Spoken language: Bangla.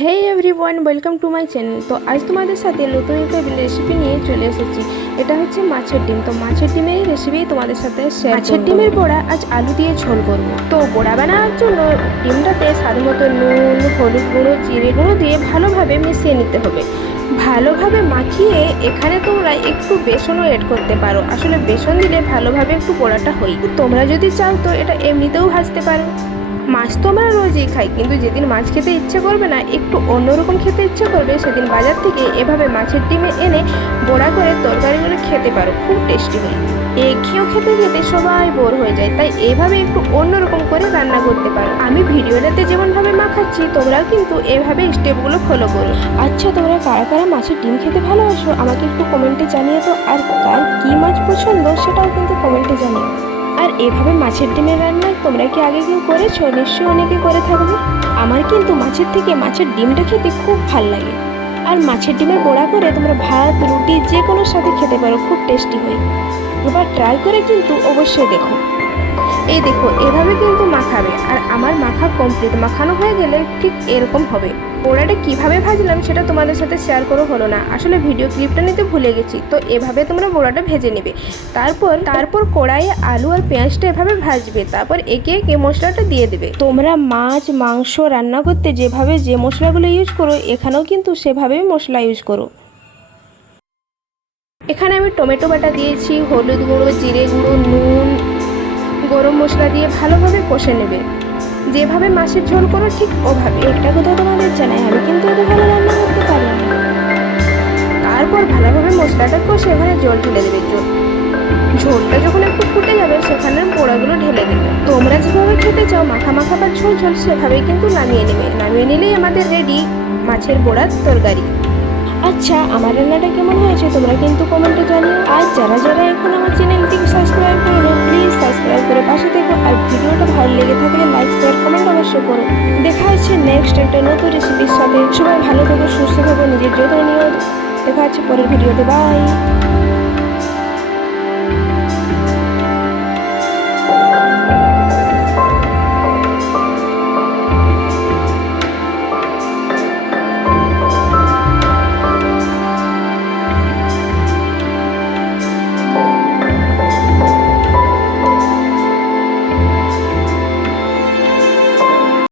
Hey everyone welcome to my channel. तो आज तुम्हारे साथे नतून एक रेसिपि নিয়ে চলে এসেছি। এটা হচ্ছে মাছের ডিম। তো মাছের ডিমের রেসিপি তোমাদের সাথে শেয়ার করব। মাছের ডিমের বড়া আজ আলু দিয়ে ঝোল করব। তো বড়া বানানোর জন্য ডিমটাতে স্বাদমতো নুন, হলুদ গুঁড়ো, জিরে গুঁড়ো দিয়ে ভালোভাবে মিশিয়ে নিতে হবে। ভালোভাবে মাখিয়ে এখানে তোমরা একটু বেসনও এড করতে পারো। আসলে বেসন দিলে ভালোভাবে একটু বড়াটা হয়। তোমরা যদি চাও তো এটা এমনিতেও ভাজতে পারো। মাছ তো আমরা রোজই খাই, কিন্তু যেদিন মাছ খেতে ইচ্ছে করবে না, একটু অন্যরকম খেতে ইচ্ছে করবে, সেদিন বাজার থেকে এভাবে মাছের ডিমে এনে বড়া করে তরকারিগুলো খেতে পারো। খুব টেস্টি হয়। খেয়েও খেতে খেতে সবাই বোর হয়ে যায়, তাই এভাবে একটু অন্যরকম করে রান্না করতে পারো। আমি ভিডিওটাতে যেমনভাবে মাখাচ্ছি তোমরাও কিন্তু এভাবে স্টেপগুলো ফলো করো। আচ্ছা, তোমরা কারা কারা মাছের ডিম খেতে ভালোবাসো আমাকে একটু কমেন্টে জানিয়ে তো। আর কার কী মাছ পছন্দ সেটাও কিন্তু কমেন্টে জানিও। আর এভাবে মাছের ডিমের রান্না তোমরা কি আগে কেউ করেছো? নিশ্চয়ই অনেকে করে থাকবে। আমার কিন্তু মাছের থেকে মাছের ডিমটা খেতে খুব ভাল লাগে। আর মাছের ডিমের বড়া করে তোমরা ভাত, রুটি যে কোনো সাথে খেতে পারো, খুব টেস্টি হয়। এবার ট্রাই করে কিন্তু অবশ্যই দেখো। এই দেখো, এভাবে কিন্তু মাখাবে। আর আমার মাখা কমপ্লিট। মাখানো হয়ে গেলে ঠিক এরকম হবে। বড়াটা কিভাবে ভাজলাম সেটা তোমাদের সাথে শেয়ার করো হলো না, আসলে ভিডিও ক্লিপটা নিতে ভুলে গেছি। তো এভাবে তোমরা বড়াটা ভেজে নেবে। তারপর কড়াইয়ে আলু আর পেঁয়াজটা এভাবে ভাজবে। তারপর একে একে মশলাটা দিয়ে দেবে। তোমরা মাছ, মাংস রান্না করতে যেভাবে যে মশলাগুলো ইউজ করো, এখানেও কিন্তু সেভাবেই মশলা ইউজ করো। এখানে আমি টমেটো বাটা দিয়েছি, হলুদ গুঁড়ো, জিরে গুঁড়ো, নুন, গরম মশলা দিয়ে ভালোভাবে কষে নেবে। যেভাবে মাছের ঝোল করো ঠিক ওভাবে। একটা কথা তোমাদের জানাই, আমি কিন্তু এত ভালো রান্না করতে পারি না। তারপর ভালোভাবে মশলাটা কষে এখানে জল ঢেলে দেবে। ঝোলটা যখন একটু ফুটে যাবে সেখানে পোড়াগুলো ঢেলে দেবে। তোমরা যেভাবে খেতে চাও মাখা মাখা বা ঝোল ঝোল, সেভাবেই কিন্তু নামিয়ে নেবে। নামিয়ে নিলেই আমাদের রেডি মাছের বড়ার তরকারি। আচ্ছা, আমার রান্নাটা কেমন হয়েছে তোমরা কিন্তু কমেন্টে জানিও। আর যারা যারা এখন আমার চ্যানেলটিকে সাবস্ক্রাইব করো, প্লিজ সাবস্ক্রাইব করে পাশে থেকো। আর ভিডিওটা ভালো লেগে থাকলে লাইক, শেয়ার, কমেন্ট অবশ্যই করো। দেখা হচ্ছে নেক্সট একটা নতুন রেসিপির সাথে। সবাই ভালো থেকো, সুস্থ থেকো, নিজের যত্ন নিও। দেখা হচ্ছে পরের ভিডিওতে। বাই।